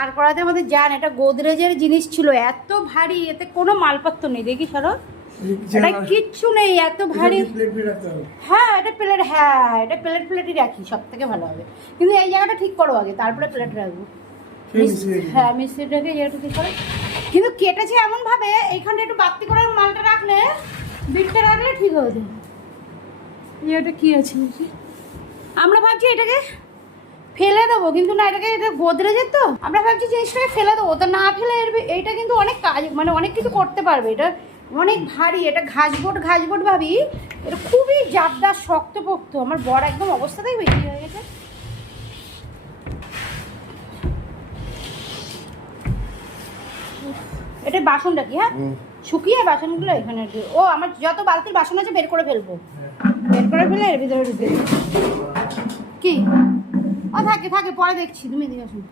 আর করাতে আমাদের জান এটা গোদরেজের জিনিস ছিল, এত ভারী, এতে কোনো মালপত্র নেই। দেখি সরো, এটা কিচ্ছু নেই, এত ভারী। হ্যাঁ এটা প্লেট, হ্যাঁ এটা প্লেটই রাখি, সব থেকে ভালো হবে। কিন্তু এই জায়গাটা ঠিক করো আগে, তারপরে প্লেট রাখবো। হ্যাঁ মিস্ত্রিটাকে এই জায়গাটা ঠিক করো। কিন্তু কেটেছে এমনভাবে এইখানটা একটু বাড়তি করে মালটা রাখলে, বিটটা রাখলে ঠিক হয়ে যায়। এটা কি আছে আমরা ভাবছি এটাকে ফেলে দেবো, কিন্তু না, এটা গোদরেজের তো আমরা ভাবছি জিনিসটাকে ফেলে দেবো, তা না ফেলে এইটা কিন্তু অনেক কাজ, মানে অনেক কিছু করতে পারবে। এটা অনেক ভারী, এটা ঘাসবোট ভাবি, এটা খুবই জাবদার শক্তপোক্ত। আমার বড় একদম অবস্থাতেই বেশি হয়ে গেছে। এটা বাসনটা কি, হ্যাঁ শুকিয়ে বাসনগুলো এখানে। ও আমার যত বালতির বাসন আছে বের করে ফেলবো, বের করে ফেলে এর ভিতরে ঢুকে কি। ও থাকে থাকে, পরে দেখছি, তুমি এদিকে আসুন।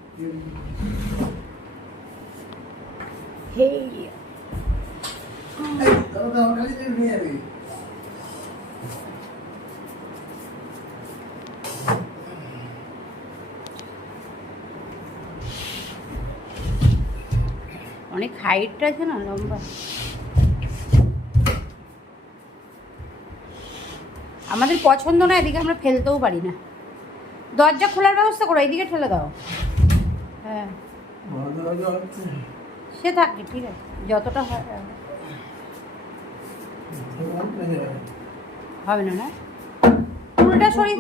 অনেক হাইটটা আছে না, লম্বা। আমাদের পছন্দ না, এদিকে আমরা ফেলতেও পারি না। দরজা খোলার ব্যবস্থা করো, এইদিকে ঠেলে দাও। হ্যাঁ সে থাকে, ঠিক আছে যতটা হয়। হবে না, না উল্টা শরীর।